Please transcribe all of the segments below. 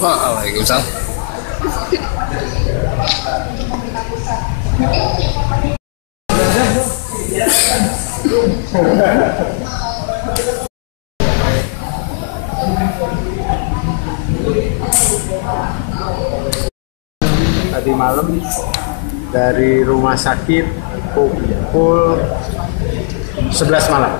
Waalaikumsalam. Tadi malam dari rumah sakit pukul 11 malam.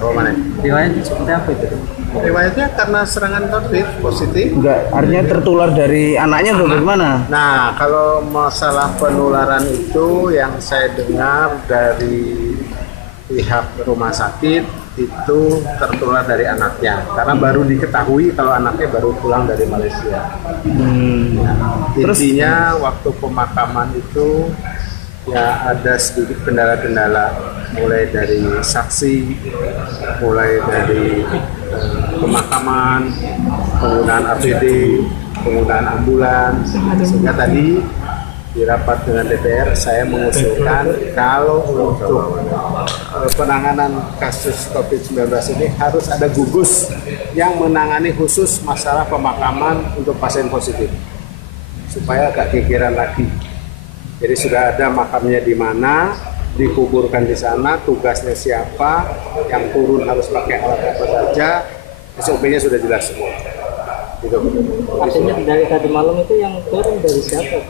Oh, mana? Riwayatnya seperti apa itu? Riwayatnya karena serangan COVID positif. Enggak, artinya tertular dari anaknya atau bagaimana? Nah, kalau masalah penularan itu yang saya dengar dari pihak rumah sakit itu tertular dari anaknya karena baru diketahui kalau anaknya baru pulang dari Malaysia. Intinya waktu pemakaman itu ya ada sedikit kendala-kendala, mulai dari saksi, mulai dari pemakaman, penggunaan APD, penggunaan ambulans, sehingga tadi di rapat dengan DPR saya mengusulkan kalau untuk penanganan kasus COVID-19 ini harus ada gugus yang menangani khusus masalah pemakaman untuk pasien positif supaya agak kekiran lagi. Jadi sudah ada makamnya di mana, dikuburkan di sana, tugasnya siapa, yang turun harus pakai alat apa saja, SOP-nya sudah jelas semua. Gitu. Artinya dari tadi malam itu yang turun dari siapa?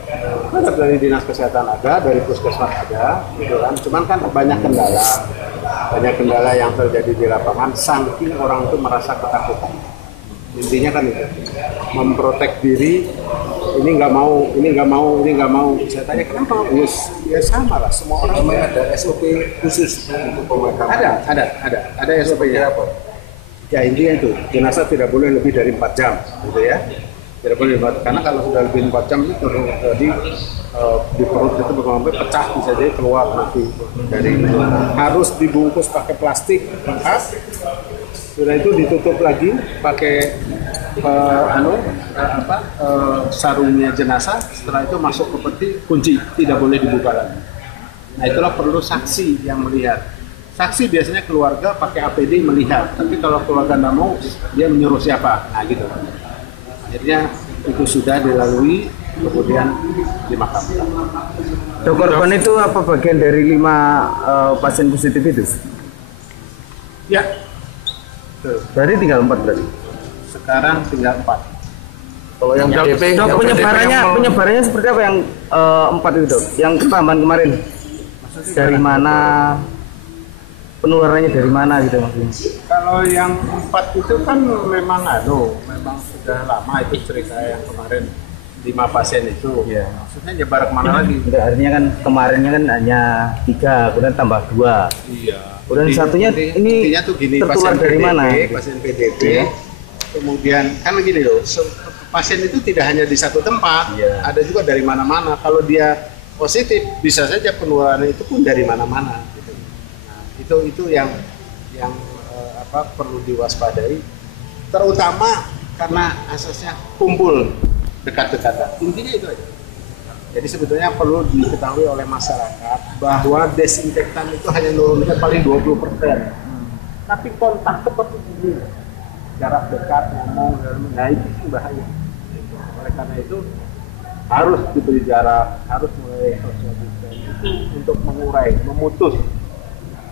Ada dari dinas kesehatan ada, dari puskesmas ada, gitu kan. Cuman kan banyak kendala yang terjadi di lapangan, saking orang itu merasa ketakutan. Intinya kan itu, memprotek diri. Ini nggak mau, ini nggak mau, ini nggak mau. Saya tanya kenapa? Ya sama lah, semua orang. Memang ada SOP khusus untuk pemakaman. Ada SOP-nya apa? Ya intinya itu, jenazah tidak boleh lebih dari 4 jam, gitu ya. Tidak boleh, karena kalau sudah lebih 4 jam itu di perut itu sampai pecah, bisa jadi keluar nanti dari harus dibungkus pakai plastik lengkap. Sudah itu ditutup lagi pakai sarungnya jenazah. Setelah itu masuk ke peti, kunci, tidak boleh dibuka lagi. Nah itulah perlu saksi yang melihat. Saksi biasanya keluarga pakai APD melihat, tapi kalau keluarga nggak mau, dia menyuruh siapa? Nah gitu. Akhirnya itu sudah dilalui, kemudian dimakamkan. Korban itu apa bagian dari 5 pasien positif itu? Ya. Berarti tinggal 4 berarti? Sekarang tinggal 4. Kalau yang PDP, penyebarannya seperti apa yang 4 itu? Yang ketambahan kemarin? Dari mana? Penularannya dari mana gitu maksudnya? Kalau yang 4 itu kan memang sudah lama itu cerita yang kemarin 5 pasien itu. Iya. Maksudnya nyebar kemana lagi? Enggak, artinya kan kemarinnya kan hanya 3, kemudian tambah 2. Iya. Kemudian satunya ini intinya tuh gini, tertular dari mana? Pasien PDP. Iya. Kemudian kan gini loh, pasien itu tidak hanya di satu tempat, iya. Ada juga dari mana-mana. Kalau dia positif, bisa saja penularan itu pun dari mana-mana. Itu yang perlu diwaspadai, terutama karena asasnya kumpul dekat-dekatan. Intinya itu aja. Jadi sebetulnya perlu diketahui oleh masyarakat bahwa desinfektan itu hanya nurunkan paling 20%. Tapi kontak seperti ini, jarak dekat, ngomong, nah itu bahaya. Oleh karena itu harus diberi jarak, harus mulai social distancing itu untuk mengurai, memutus.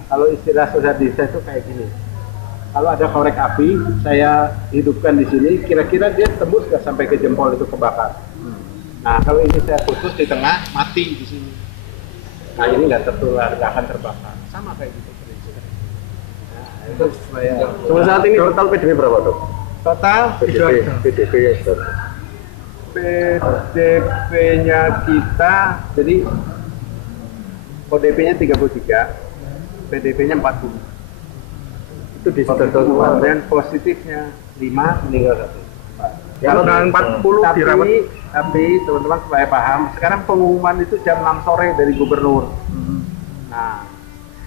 Kalau istilah saudara desa itu kayak gini. Kalau ada korek api, saya hidupkan di sini, kira-kira dia tembus nggak sampai ke jempol itu kebakar. Nah, kalau ini saya putus di tengah, mati di sini. Nah, ini nggak tertular, nggak akan terbakar. Sama kayak gitu prinsipnya. Nah, itu supaya. Cuma saat ini total PDP berapa dok? Total PDP ya dok. PDP-nya kita, jadi ODP-nya 33. PDP-nya 40. Itu di kemudian positifnya 5, meninggal 1. Kalau dengan 40 dirawat. Tapi teman-teman supaya paham, sekarang pengumuman itu jam 6 sore dari gubernur. Nah,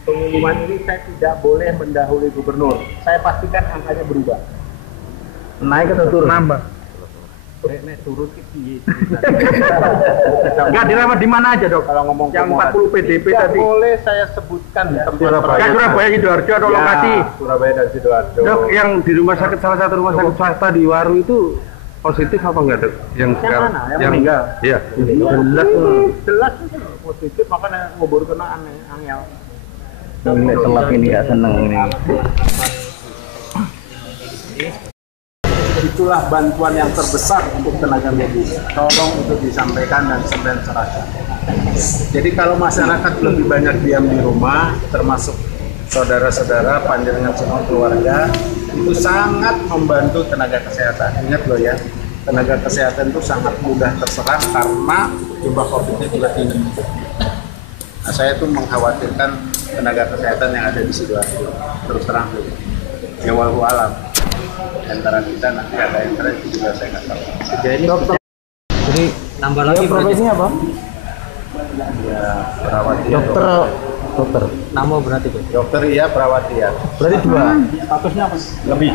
pengumuman ini saya tidak boleh mendahului gubernur. Saya pastikan angkanya berubah. Naik atau turun? Nambah. turun ke piye. Enggak dirawat di mana aja, Dok? Kalau ngomong yang 40 PDP tidak tadi. boleh saya sebutkan tempat Surabaya, Surabaya Sidoarjo atau lokasi. Surabaya dan Sidoarjo. Dok, yang di rumah sakit salah satu rumah sakit swasta di Waru itu positif apa enggak, Dok? Yang sekarang mana? Yang meninggal? Iya. Jelas positif, makanya ngubur kena aneh, angel. Ini telat ini enggak seneng ini. Itulah bantuan yang terbesar untuk tenaga medis. Tolong itu disampaikan dan sampai serahkan. Jadi kalau masyarakat lebih banyak diam di rumah, termasuk saudara-saudara, panjenengan semua keluarga, itu sangat membantu tenaga kesehatan. Ingat loh ya, tenaga kesehatan itu sangat mudah terserang karena jumlah COVID-nya juga tinggi. Nah, saya tuh mengkhawatirkan tenaga kesehatan yang ada di Sidoarjo. Terus terang dulu. Ya walau alam. Antara kita nanti ada yang keren itu juga saya nggak tahu. Jadi dokter. Jadi Nambah lagi profesinya apa? Ya perawat ya, Dokter. Nama berarti Pak. dokter iya, perawat iya. Berarti dua. Statusnya apa? Lebih.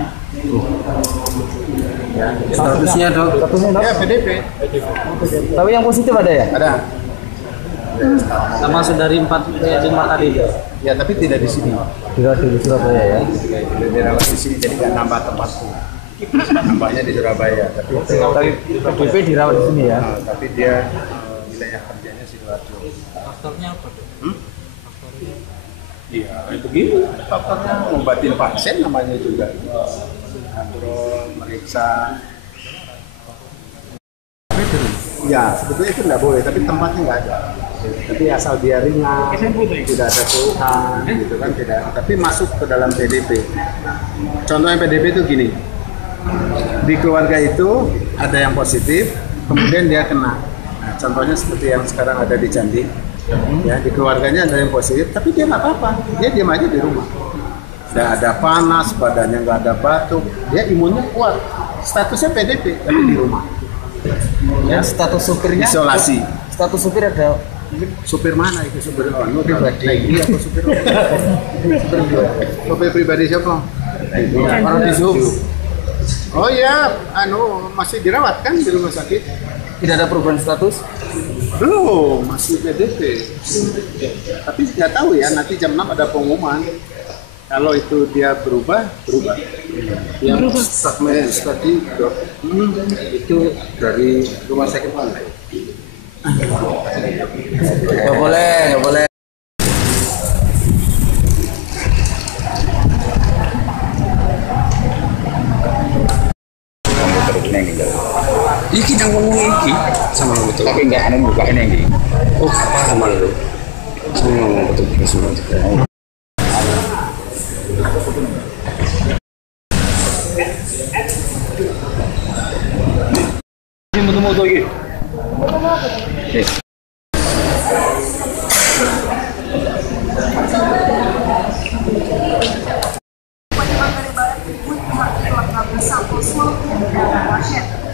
Ya, Statusnya Dok. Statusnya, Dok. ya PDP. Tapi yang positif ada ya? Ada. Sama dari 5 tadi Dok. Ya tapi tidak di sini. Di Surabaya ya. Tidak dirawat di sini, jadi nggak nambah tempatku. Nambahnya di Surabaya. Tapi PDP dirawat di sini ya. tapi dia wilayah kerjanya Sidoarjo. Faktornya apa Dok? Iya, itu gitu. Faktornya ngobatin pasien namanya juga. Kontrol, meriksa. Ya, sebetulnya itu nggak boleh, tapi tempatnya nggak ada. Tapi asal dia ringan, tidak ada keluhan, gitu kan, tidak. Tapi masuk ke dalam PDP. Contohnya PDP itu gini, di keluarga itu ada yang positif, kemudian dia kena. Nah, contohnya seperti yang sekarang ada di Candi. Ya, di keluarganya ada yang positif, tapi dia nggak apa-apa, dia diam aja di rumah. Nggak ada panas, badannya nggak ada batuk, dia imunnya kuat. Statusnya PDP, tapi di rumah. Ya, Status supirnya? isolasi. Status supir ada. Supir mana itu? Supir pribadi atau supir supir pribadi siapa? Orang di Zoom. Oh ya, masih dirawat kan di rumah sakit? Tidak ada perubahan status? Belum, masih PDP. Tapi nggak tahu ya, nanti jam 6 ada pengumuman. Kalau itu dia berubah. Yang statement tadi Dok, itu dari rumah sakit mana? Nggak boleh. Iki nang ngomong iki sama lu betul. Tapi enggak anu buka ini iki. Oh, apa sama lu? Sama ngomong betul semua. Ini moto iki. Dari Barat Ibu cuma 13 sampel swab dan pasien.